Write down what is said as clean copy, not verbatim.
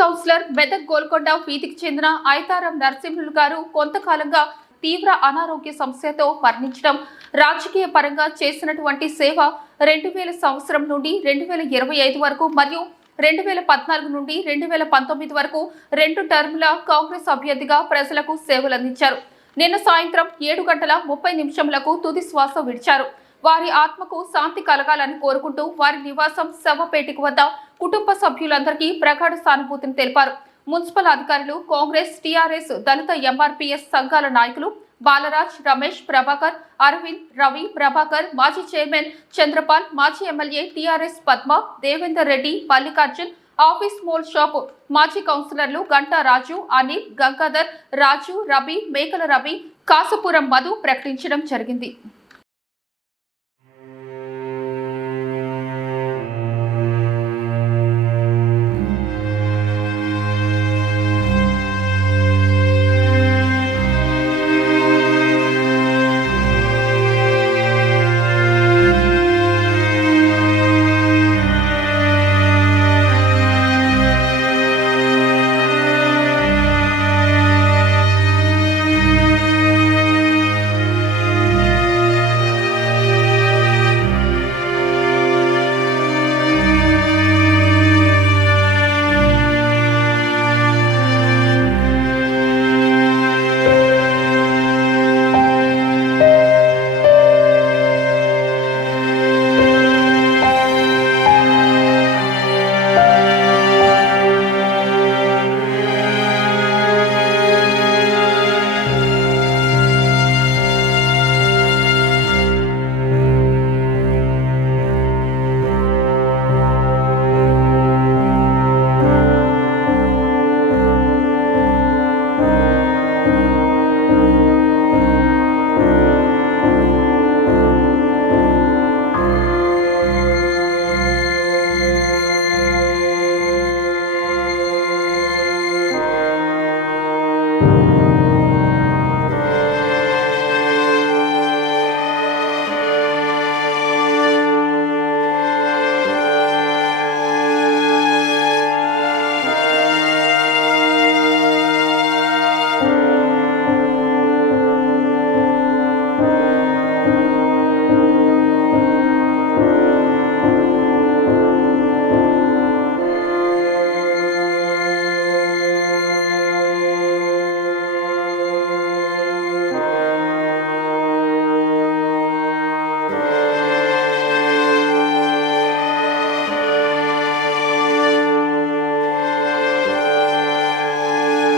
Councillor Medak Golconda వీధికి చెందిన ఐతారం నరసింహులు గారు కొంతకాలంగా తీవ్ర అనారోగ్య సమస్యతో మరణించడం, రాజకీయ పరంగా చేసినటువంటి సేవ 2000 సంవత్సరం నుండి 2025 వరకు మరియు 2014 నుండి 2019 వరకు 2 టర్ముల కాంగ్రెస్ అభ్యర్థిగా ప్రజలకు సేవలందించారు. నిన్న సాయంత్రం 7:30 తుది శ్వాస విడిచారు. వారి ఆత్మకు శాంతి కలగాలని కోరుకుంటూ వారి నివాసం శవపేటిక వద్ద కుటుంబ సభ్యులందరికీ ప్రగాఢ సానుభూతిని తెలిపారు. మున్సిపల్ అధికారులు, కాంగ్రెస్, టీఆర్ఎస్, దళిత ఎంఆర్పీఎస్ సంఘాల నాయకులు బాలరాజ్, రమేష్, ప్రభాకర్, అరవింద్, రవి, ప్రభాకర్, మాజీ చైర్మన్ చంద్రపాల్, మాజీ MLA TRS Padma, Devender Reddy, Mallikarjun, office mole shop మాజీ కౌన్సిలర్లు గంటా రాజు, అనిల్, గంగాధర్, రాజు, రవి, మేకల రవి, కాసపురం మధు ప్రకటించడం జరిగింది.